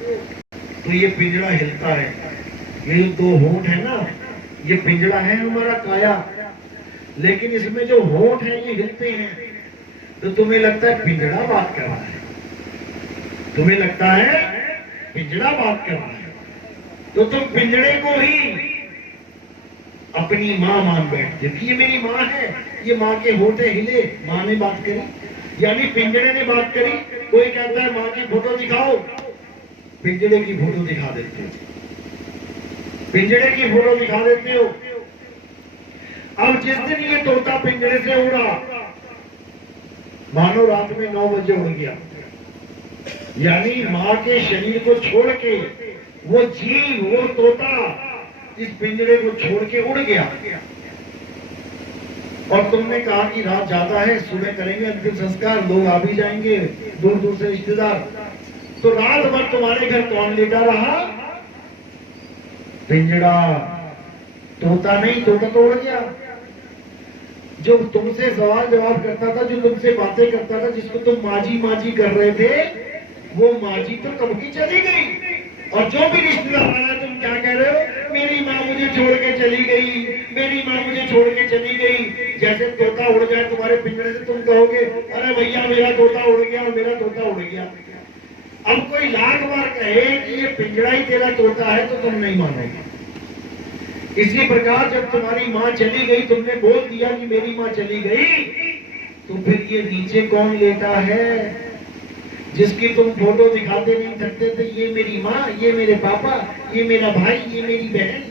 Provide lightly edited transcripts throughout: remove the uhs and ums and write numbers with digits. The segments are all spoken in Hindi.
तो ये पिंजड़ा हिलता है। ये जो दो होंठ है ना, ये पिंजड़ा है हमारा काया, लेकिन इसमें जो होंठ है ये हिलते हैं। तो तुम्हें लगता है पिंजड़ा बात कर रहा है, तुम्हें लगता है पिंजड़ा बात कर रहा है, तो तुम पिंजड़े को ही अपनी माँ मान बैठते कि ये मेरी माँ है, ये माँ के होठे हिले, माँ ने बात करी, यानी पिंजड़े ने बात करी। कोई कहता है माँ की फोटो दिखाओ, पिंजड़े की फोटो दिखा देते हो, पिंजड़े की फोटो दिखा देते हो। अब जिस दिन ये तोता पिंजड़े से उड़ा, मानो रात में 9 बजे उड़ गया, यानी माँ के शरीर को छोड़ के वो जीव, वो तोता इस पिंजड़े को छोड़ के उड़ गया। और तुमने कहा कि रात ज्यादा है, सुबह करेंगे अंतिम संस्कार, लोग आ भी जाएंगे दूर दूर से रिश्तेदार। तो रात भर तुम्हारे घर कौन लेटा रहा? पिंजड़ा। तोता नहीं, तोता तो उड़ गया। जो तुमसे सवाल जवाब करता था, जो तुमसे बातें करता था, जिसको तुम माजी माजी कर रहे थे, वो माजी तो कब की चली गई। और जो भी रिश्तेदार आया, तुम क्या कह रहे हो? मेरी माँ मुझे छोड़ के चली गई, मेरी माँ मुझे छोड़ के चली गई। जैसे तोता उड़ जाए तुम्हारे पिंजरे से, तुम कहोगे अरे भैया मेरा तोता उड़ गया, मेरा तोता उड़ गया। अब कोई लाख बार कहे कि ये पिंजरा ही तेरा तोता है, तो तुम नहीं मानोगे। इसी प्रकार जब तुम्हारी माँ चली गई, तुमने बोल दिया कि मेरी माँ चली गई, तो फिर ये नीचे कौन लेटा है जिसकी तुम फोटो दिखाते नहीं थकते थे? ये मेरी माँ, ये मेरे पापा, ये मेरा भाई, ये मेरी बहन।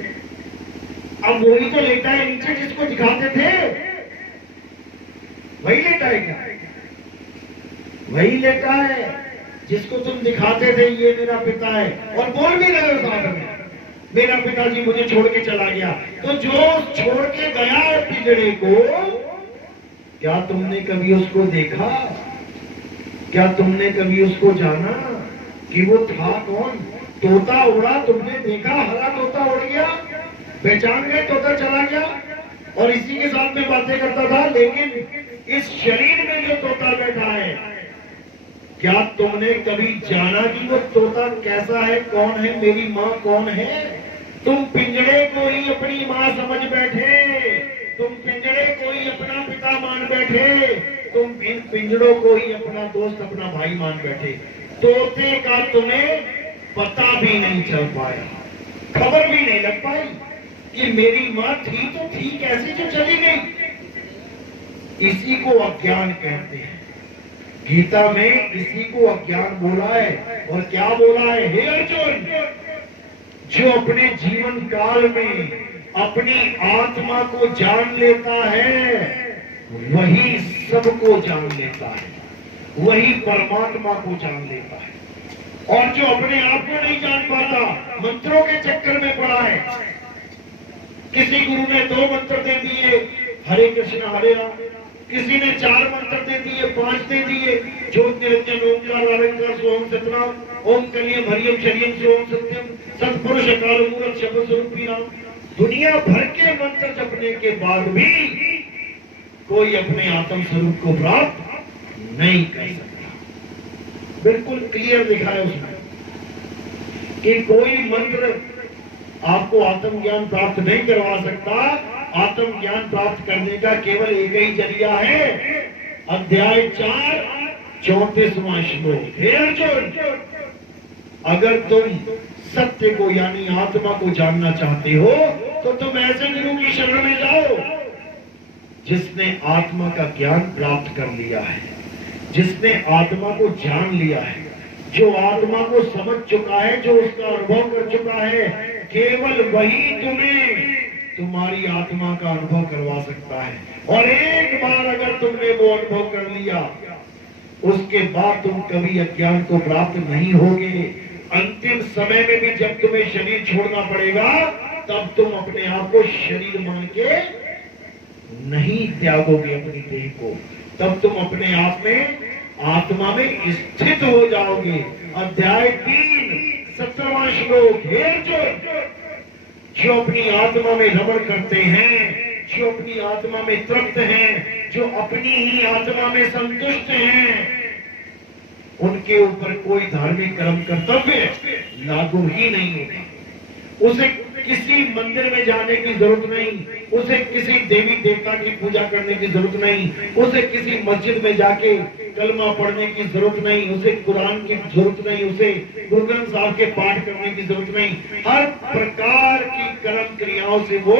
अब वही तो लेटा है नीचे जिसको दिखाते थे, वही लेटा है क्या? वही लेटा है जिसको तुम दिखाते थे ये मेरा पिता है, और बोल भी रहे हो साथ में मेरा पिताजी मुझे छोड़ के चला गया। तो जो छोड़ के गया है पिंजड़े को, क्या तुमने कभी उसको देखा? क्या तुमने कभी उसको जाना कि वो था कौन? तोता उड़ा, तुमने देखा, हरा तोता उड़ गया, पहचान गए तोता चला गया, और इसी के साथ में बातें करता था। लेकिन इस शरीर में जो तोता बैठा है, क्या तुमने कभी जाना कि वो तोता कैसा है, कौन है, मेरी माँ कौन है? तुम पिंजड़े को ही अपनी माँ समझ बैठे, तुम पिंजड़े को ही अपना पिता मान बैठे, तुम इन पिंजड़ों को ही अपना दोस्त, अपना भाई मान बैठे। तोते का तुम्हें पता भी नहीं चल पाया, खबर भी नहीं लग पाई कि मेरी माँ थी तो थी कैसे जो चली गई। इसी को अज्ञान कहते हैं। गीता में इसी को अज्ञान बोला है। और क्या बोला है? हे अर्जुन, जो अपने जीवन काल में अपनी आत्मा को जान लेता है, वही सबको जान लेता है, वही परमात्मा को जान लेता है। और जो अपने आप को नहीं जान पाता, मंत्रों के चक्कर में पड़ा है। किसी गुरु ने 2 मंत्र दे दिए, हरे कृष्ण हरे राम, किसी ने 4 मंत्र दे दिए, 5 दे दिए, ज्योत निरंजन ओंकार अलंकार सोहम सतनाम, ओम कलियम हरियम शरियम सोहम सत्यम, सत्पुरुष अकाल मूरत शब्द स्वरूपी राम। दुनिया भर के मंत्र जपने के बाद भी कोई अपने आत्म स्वरूप को प्राप्त नहीं कर सकता। बिल्कुल क्लियर लिखा है उसमें कि कोई मंत्र आपको आत्मज्ञान प्राप्त नहीं करवा सकता। आत्मज्ञान प्राप्त करने का केवल एक ही जरिया है। अध्याय 4 34वां श्लोक। हे अर्जुन, अगर तुम सत्य को यानी आत्मा को जानना चाहते हो, तो तुम ऐसे गुरु की शरण में जाओ जिसने आत्मा का ज्ञान प्राप्त कर लिया है, जिसने आत्मा को जान लिया है, जो आत्मा को समझ चुका है, जो उसका अनुभव कर चुका है। केवल वही तुम्हें तुम्हारी आत्मा का अनुभव करवा सकता है। और एक बार अगर तुमने वो अनुभव कर लिया, उसके बाद तुम कभी अज्ञान को प्राप्त नहीं होगे। अंतिम समय में भी जब तुम्हें शरीर छोड़ना पड़ेगा, तब तुम अपने आप को शरीर मान के नहीं त्यागोगे अपनी देह को, तब तुम अपने आप में आत्मा में स्थित हो जाओगे। अध्याय 3 17वां श्लोक। हे अर्जुन, जो अपनी आत्मा में रमण करते हैं, जो अपनी आत्मा में तृप्त हैं, जो अपनी ही आत्मा में संतुष्ट हैं, उनके ऊपर कोई धार्मिक कर्म कर्तव्य लागू ही नहीं होगा। उसे किसी मंदिर में जाने की जरूरत नहीं, उसे किसी देवी देवता की पूजा करने की जरूरत नहीं, उसे किसी मस्जिद में जाके कलमा पढ़ने की जरूरत नहीं, उसे कुरान की जरूरत नहीं, उसे गुरु ग्रंथ साहब के पाठ करने की जरूरत नहीं। हर प्रकार की कर्म क्रियाओं से वो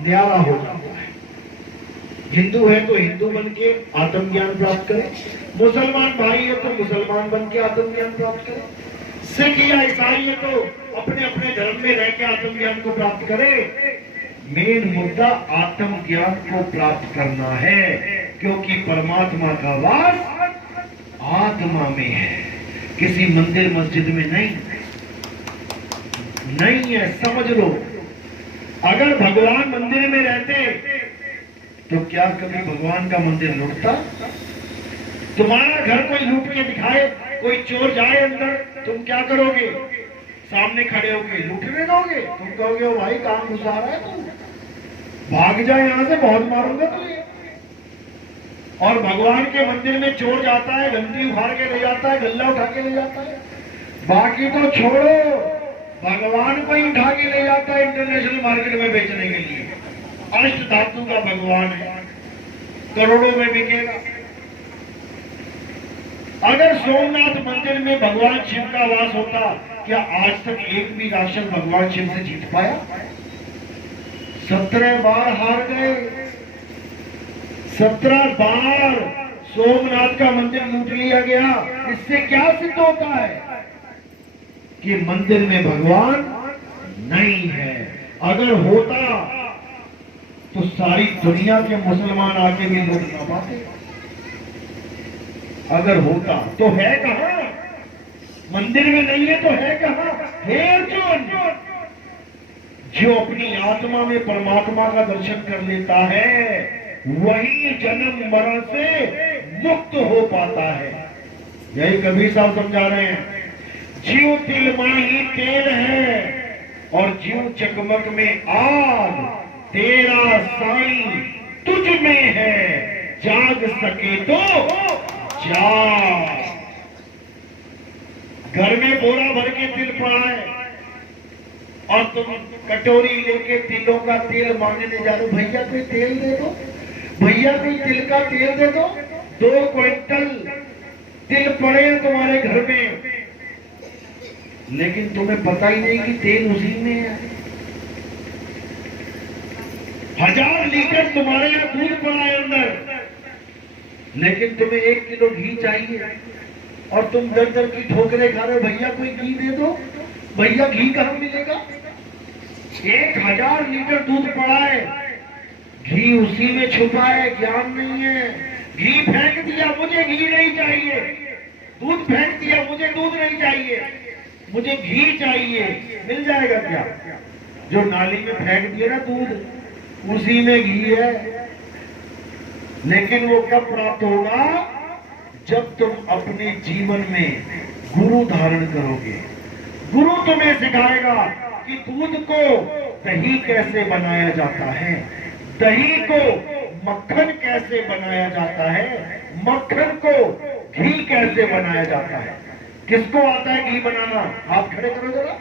न्यारा हो जाता है। हिंदू है तो हिंदू बन के आत्मज्ञान प्राप्त करे, मुसलमान भाई है तो मुसलमान बन के आत्मज्ञान प्राप्त करे, सिख या ईसाई है तो अपने अपने धर्म में रह के आत्मज्ञान को प्राप्त करे। मेन मुद्दा आत्मज्ञान को प्राप्त करना है, क्योंकि परमात्मा का वास आत्मा में है, किसी मंदिर मस्जिद में नहीं है। समझ लो, अगर भगवान मंदिर में रहते तो क्या कभी भगवान का मंदिर लूटता? तुम्हारा घर कोई लूट के दिखाए, कोई चोर जाए अंदर, तुम क्या करोगे? सामने खड़े होगे लूटने दोगे? तुम कहोगे ओ भाई कहां घुसा रहा है तू, भाग जाए यहां से, बहुत मारूंगा तुझे। और भगवान के मंदिर में चोर जाता है, घंटी उखाड़ के ले जाता है, गल्ला उठा के ले जाता है, बाकी तो छोड़ो, भगवान को ही उठा के ले जाता है इंटरनेशनल मार्केट में बेचने के लिए। अष्ट धातु का भगवान है, करोड़ों में बिकेगा। अगर सोमनाथ मंदिर में भगवान शिव का वास होता, क्या आज तक एक भी राशन भगवान शिव से जीत पाया? 17 बार हार गए, 17 बार सोमनाथ का मंदिर लूट लिया गया। इससे क्या सिद्ध होता है कि मंदिर में भगवान नहीं है। अगर होता तो सारी दुनिया के मुसलमान आके भी लूट ना पाते। अगर होता तो है कहां? मंदिर में नहीं है तो है कहां? हे अर्जुन, जो अपनी आत्मा में परमात्मा का दर्शन कर लेता है वही जन्म मरण से मुक्त हो पाता है। यही कबीर साहब समझा रहे हैं, जीव तिल माही तेल है और जीव चकमक में आग, तेरा साईं तुझ में है, जाग सके तो जाग। घर में बोरा भर के तिल पड़ा है और तुम कटोरी लेके तिलों का तेल मांगने जा रहे हो, भैया कोई तेल दे दो, भैया कोई तिल का तेल दे दो। 2 क्विंटल तिल पड़े हैं तुम्हारे घर में, लेकिन तुम्हें पता ही नहीं कि तेल उसी में है। 1000 लीटर तुम्हारे यहाँ दूध पड़ा है अंदर, लेकिन तुम्हें 1 किलो घी चाहिए और तुम दर दर की ठोकरें खा रहे हो, भैया कोई घी दे दो, भैया घी कहां मिलेगा? 1000 लीटर दूध पड़ा है, घी उसी में छुपा है, ज्ञान नहीं है। घी फेंक दिया, मुझे घी नहीं चाहिए, दूध फेंक दिया, मुझे दूध नहीं चाहिए, मुझे घी चाहिए। मिल जाएगा क्या? जो नाली में फेंक दिया ना दूध, उसी में घी है, लेकिन वो कब प्राप्त होगा? जब तुम अपने जीवन में गुरु धारण करोगे। गुरु तुम्हें सिखाएगा कि दूध को दही कैसे बनाया जाता है, दही को मक्खन कैसे बनाया जाता है, मक्खन को घी कैसे बनाया जाता है। किसको आता है घी बनाना? हाथ खड़े करो जरा।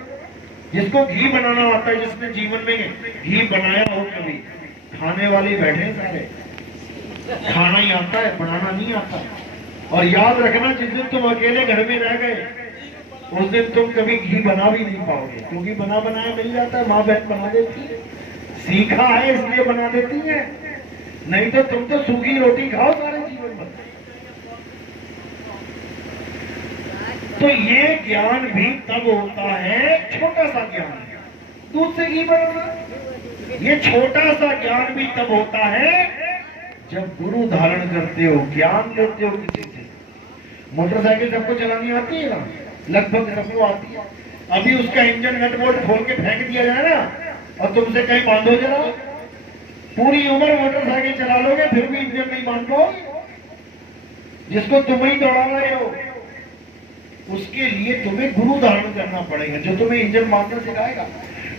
जिसको घी बनाना आता है, जिसने जीवन में घी बनाया हो कभी। खाने वाले बैठे सारे, खाना ही आता है, बनाना नहीं आता। और याद रखना, जिस दिन तुम अकेले घर में रह गए उस दिन तुम कभी घी बना भी नहीं पाओगे, क्योंकि बना बनाया मिल जाता है, माँ बहन बना देती है, सीखा है इसलिए बना देती है, नहीं तो तुम तो सूखी रोटी खाओ सारे जीवन भर। तो ये ज्ञान भी तब होता है, छोटा सा ज्ञान, दूध से घी बनाना, ये छोटा सा ज्ञान भी तब होता है जब गुरु धारण करते हो, ज्ञान लेते हो किसी से। मोटरसाइकिल सबको चलानी आती है ना, लगभग सबको आती है। अभी उसका इंजन नट बोल्ट खोल के फेंक दिया जाए ना और तुमसे कहीं बांधो जरा, पूरी उम्र मोटरसाइकिल चला लोगे फिर भी इंजन नहीं बांध पाओगे। जिसको तुम ही दौड़ा रहे हो, उसके लिए तुम्हें गुरु धारण करना पड़ेगा, जो तुम्हें इंजन बांधना सिखाएगा।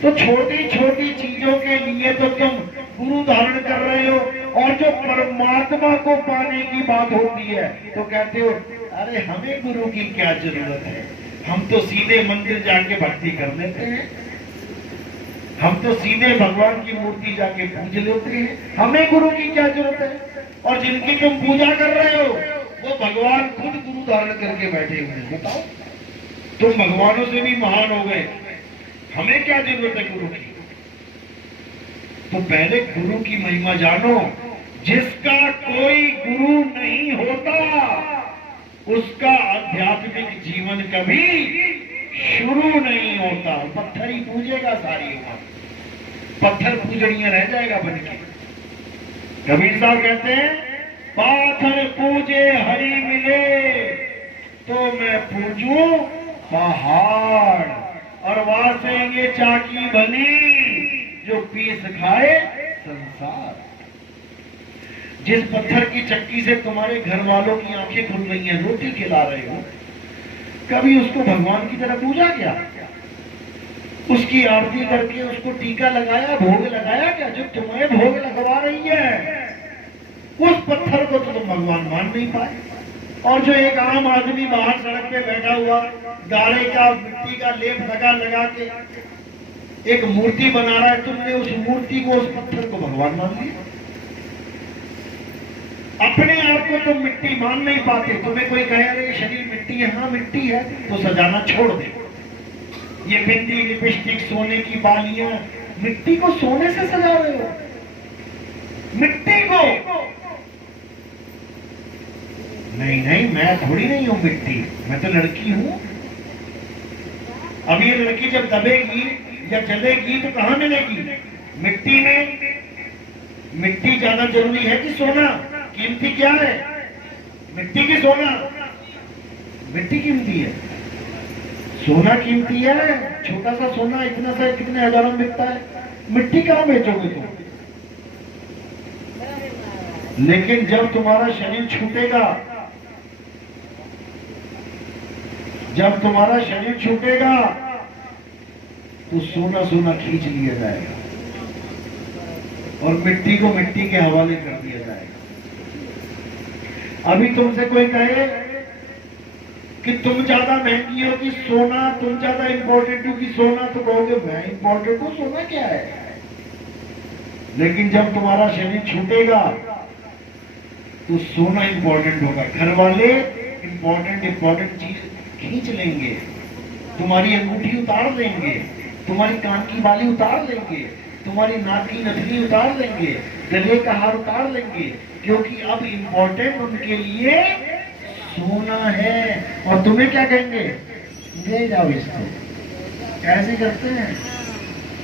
तो छोटी छोटी चीजों के लिए तो तुम गुरु धारण कर रहे हो, और जो परमात्मा को पाने की बात होती है तो कहते हो अरे हमें गुरु की क्या जरूरत है, हम तो सीधे मंदिर जाके भक्ति कर लेते हैं, हम तो सीधे भगवान की मूर्ति जाके पूज लेते हैं, हमें गुरु की क्या जरूरत है। और जिनकी तुम पूजा कर रहे हो वो भगवान खुद गुरु धारण करके बैठे हुए हैं। बताओ, तुम भगवानों से भी महान हो गए, हमें क्या जरूरत है गुरु की। तो पहले गुरु की महिमा जानो। जिसका कोई गुरु नहीं होता उसका आध्यात्मिक जीवन कभी शुरू नहीं होता। पत्थर ही पूजेगा सारी उम्र, पत्थर पूजनीय रह जाएगा बन के। कबीर साहब कहते हैं, पाथर पूजे हरि मिले तो मैं पूजू पहाड़, और वासे ये चाकी बनी जो पीस खाए संसार। जिस पत्थर की चक्की से तुम्हारे घर वालों की आंखें खुल रही हैं, रोटी खिला रहे हो, कभी उसको भगवान की तरह पूजा क्या? उसकी आरती करके उसको टीका लगाया, भोग लगाया क्या? जो तुम्हें भोग लगवा रही है उस पत्थर को तो तुम भगवान मान नहीं पाए। और जो एक आम आदमी बाहर सड़क पे बैठा हुआ गारे का मिट्टी का लेप लगा लगा के एक मूर्ति बना रहा है, तुमने उस मूर्ति को, उस पत्थर को भगवान मान लिया। अपने आप को तुम मिट्टी मान नहीं पाते। तुम्हें कोई कहे अरे शरीर मिट्टी है, हाँ मिट्टी है, तो सजाना छोड़ दे। ये बिंदी लिपस्टिक सोने की बालियां, मिट्टी को सोने से सजा रहे हो, मिट्टी को। नहीं नहीं, मैं थोड़ी नहीं हूं मिट्टी, मैं तो लड़की हूं। अब ये लड़की जब दबेगी या चलेगी तो कहां मिलेगी? मिट्टी में। मिट्टी ज्यादा जरूरी है कि सोना? कीमती क्या है, मिट्टी की सोना? मिट्टी कीमती है, सोना कीमती है। छोटा सा सोना इतना सा कितने हजारों में बिकता है, मिट्टी कहां बेचोगे तुम? लेकिन जब तुम्हारा शरीर छूटेगा, जब तुम्हारा शरीर छूटेगा तो सोना सोना खींच लिया जाएगा और मिट्टी को मिट्टी के हवाले कर दिया जाएगा। अभी तुमसे कोई कहे कि तुम ज्यादा महंगी हो कि सोना, तुम ज्यादा इंपॉर्टेंट हो कि सोना, तो कहोगे मैं इंपॉर्टेंट हूं, सोना क्या है। लेकिन जब तुम्हारा शरीर छूटेगा तो सोना इंपॉर्टेंट होगा। घर वाले इंपॉर्टेंट चीज खींच लेंगे, तुम्हारी अंगूठी उतार लेंगे, तुम्हारी कान की बाली उतार लेंगे, तुम्हारी नाक की नथनी उतार लेंगे, गले का हार उतार लेंगे, क्योंकि अब इंपॉर्टेंट उनके लिए सोना है। और तुम्हें क्या कहेंगे? ले जाओ इसको। कैसे करते हैं?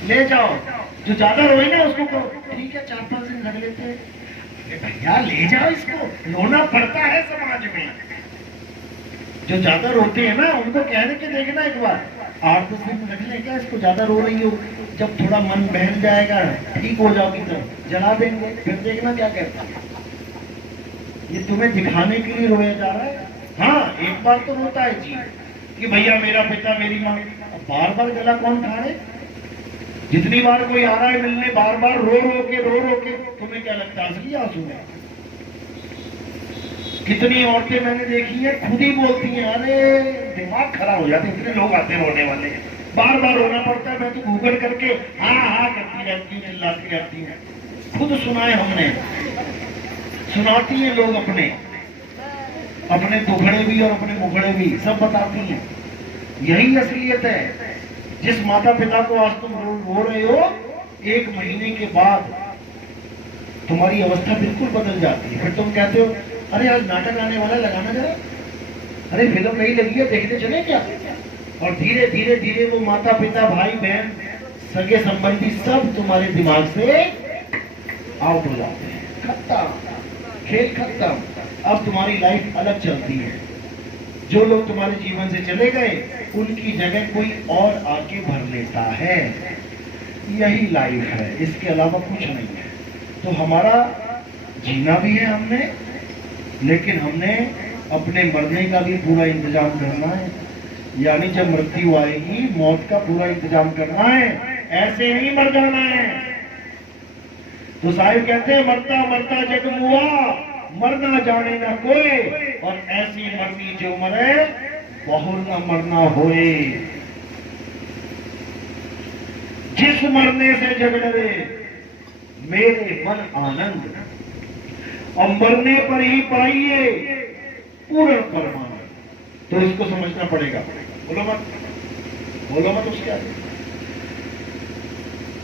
ले जाओ। जो ज्यादा रोए ना उसको कहो ठीक है 4-5 दिन लग लेते हैं, भैया ले जाओ इसको। रोना पड़ता है समाज में। जो ज्यादा रोते हैं ना उनको कहने के देखना एक बार 8-10 दिन रख ले, क्या इसको ज्यादा रो रही हो, जब थोड़ा मन बहल जाएगा ठीक हो जाओगी तो जला देंगे, फिर देखना क्या कहता है। ये तुम्हें दिखाने के लिए रोया जा रहा है। हाँ, एक बार तो रोता है जी कि भैया मेरा पिता मेरी माँ, बार बार गला कौन फाड़े? जितनी बार कोई आ रहा है मिलने, बार बार रो रो के तुम्हें क्या लगता है असली आंसू है? कितनी औरतें मैंने देखी है खुद ही बोलती हैं, अरे दिमाग खराब हो जाते, इतने लोग आते रोने वाले, बार बार रोना पड़ता है। मैं तो गूगल करके हाँ करती रहती हूँ, चिल्लाती रहती हूँ। खुद सुनाए हमने, सुनाती है लोग अपने दुखड़े भी और अपने मुखड़े भी सब बताती हैं। यही असलियत है। जिस माता पिता को आज तुम रो रहे हो, 1 महीने के बाद तुम्हारी अवस्था बिल्कुल बदल जाती है। फिर तुम कहते हो अरे आज नाटक आने वाला, लगाना जरा, अरे फिल्म नहीं लगी है देखने चले क्या? और धीरे धीरे धीरे वो माता पिता भाई बहन सगे संबंधी सब तुम्हारे दिमाग से आउट हो जाते हैं। खत्म, खेल खत्म। अब तुम्हारी लाइफ अलग चलती है। जो लोग तुम्हारे जीवन से चले गए उनकी जगह कोई और आके भर लेता है। यही लाइफ है, इसके अलावा कुछ नहीं है। तो हमारा जीना भी है हमने, लेकिन हमने अपने मरने का भी पूरा इंतजाम करना है। यानी जब मृत्यु आएगी मौत का पूरा इंतजाम करना है, ऐसे नहीं मर जाना है। तो साहिब कहते हैं मरता मरता जग मुआ, मरना जाने ना कोई, और ऐसी मरनी जो मरे बहु न मरना होए, जिस मरने से जग डरे मेरे मन आनंद, और मरने पर ही पाइए पूर्ण परमानंद। तो इसको समझना पड़ेगा। बोलो मत उसके आगे।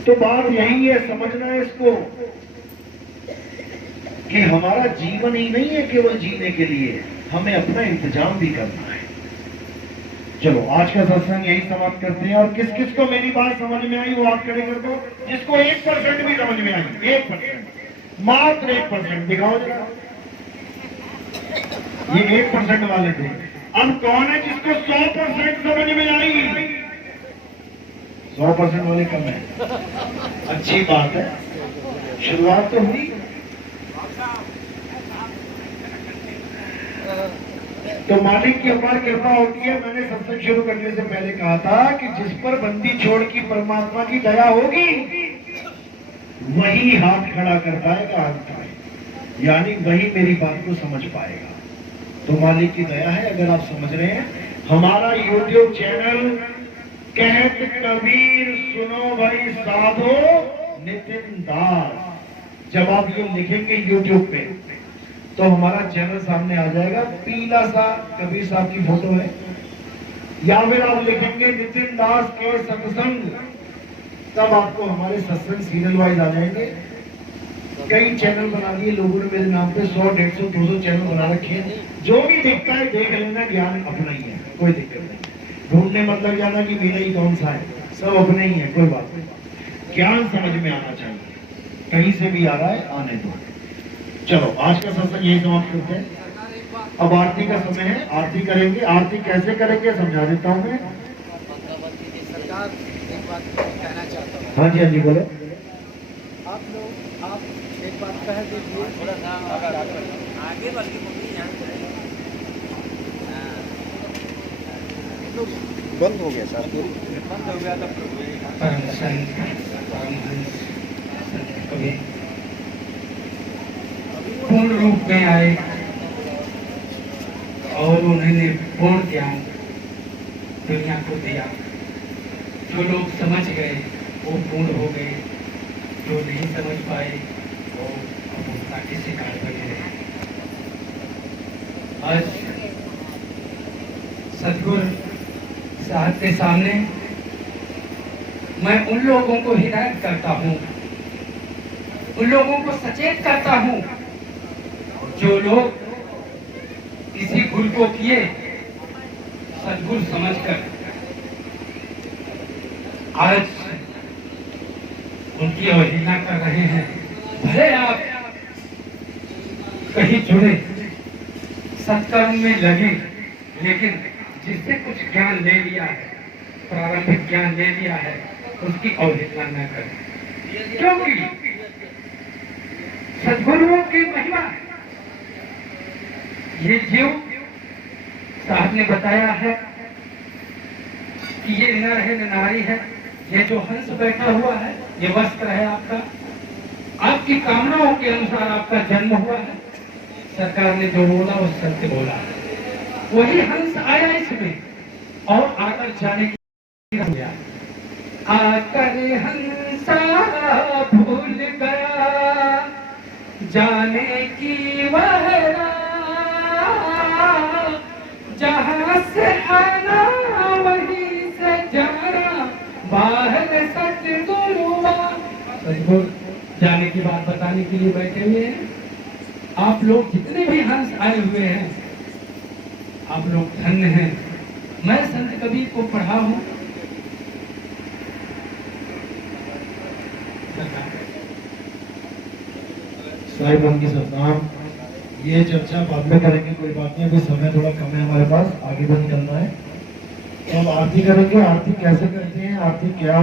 तो बात यही है, समझना है इसको कि हमारा जीवन ही नहीं है केवल जीने के लिए, हमें अपना इंतजाम भी करना है। चलो आज का सत्संग यही समाप्त करते हैं। और किस किस को मेरी बात समझ में आई वो हाथ खड़े कर दो। जिसको 1% भी समझ में आई, 1%, मात्र 1% दिखाओ जरा। ये 1% वाले थे। अब कौन है जिसको 100% समझ में आई? 100% वाले कम है। अच्छी बात है, शुरुआत तो हुई। तो मालिक की अपार कृपा होती है। मैंने सत्संग शुरू करने से पहले कहा था कि जिस पर बंदी छोड़ की परमात्मा की दया होगी वही हाथ खड़ा कर पाएगा अंत में, यानी वही मेरी बात को समझ पाएगा। तो मालिक की दया है, अगर आप समझ रहे हैं। हमारा YouTube चैनल कहत कबीर सुनो भाई साधो नितिन दास, जब आप ये लिखेंगे YouTube पे तो हमारा चैनल सामने आ जाएगा। पीला सा कबीर साहब की फोटो है, या फिर आप लिखेंगे नितिन दास के सत्संग, तब आपको हमारे सत्संग सीरियल वाइज आ जाएंगे। कई चैनल बना दिए लोगों ने मेरे नाम पे, 100, 150, 200 चैनल बना रखे हैं। जो भी दिखता है देख लेना, ज्ञान अपना ही है, कोई दिक्कत नहीं। ढूंढने मत लग जाना कि मेरा ही कौन सा है, सब अपने ही है, कोई बात नहीं। ज्ञान समझ में आना चाहिए, कहीं से भी आ रहा है आने दो। चलो आज का सत्संग यही समाप्त करते हैं। अब आरती का समय है, आरती करेंगे। आरती कैसे करेंगे समझा देता हूँ मैं। सरकार एक बात कहना चाहता हूँ। हाँ जी बोलो। आप एक बात कह दीजिए, थोड़ा सा आगे बल्कि बंद हो गया सर, बंद हो गया तब पूर्ण रूप में आए और उन्होंने पूर्ण ज्ञान दुनिया को दिया। जो लोग समझ गए वो पूर्ण हो गए, जो नहीं समझ पाए वो अपूर्णता के शिकार बने रहे। आज सदगुरु साहब के सामने मैं उन लोगों को हिदायत करता हूँ, उन लोगों को सचेत करता हूँ जो लोग किसी गुरु को किए सदगुरु समझकर आज उनकी अवहेलना कर रहे हैं। भले आप कहीं जुड़े सत्कर्म में लगे, लेकिन जिससे कुछ ज्ञान ले लिया है, प्रारंभिक ज्ञान ले लिया है, उसकी अवहेलना न करें, क्योंकि सद्गुरुओं की महिमा ये जीव साहब ने बताया है कि ये नर है न नारी है। ये जो हंस बैठा हुआ है ये वस्त्र है आपका, आपकी कामनाओं के अनुसार आपका जन्म हुआ है। सरकार ने जो बोला वो सत्य बोला है। वही हंस आया इसमें और आकर जाने की आकर हंसा भूल गया जाने की वह जहां से आना वहीं से जाना, बाहर सदगुरु जाने की बात बताने के लिए बैठे हुए हैं। आप लोग जितने भी हंस आए हुए हैं, आप लोग धन्य हैं। मैं संत कबीर को पढ़ा हूं, साहिब की सत्नाम। ये चर्चा बाद में करेंगे, कोई बात नहीं, अभी समय थोड़ा कम है हमारे पास, आगे भी निकलना है। तो अब आरती करेंगे। आरती कैसे करते हैं, आरती क्या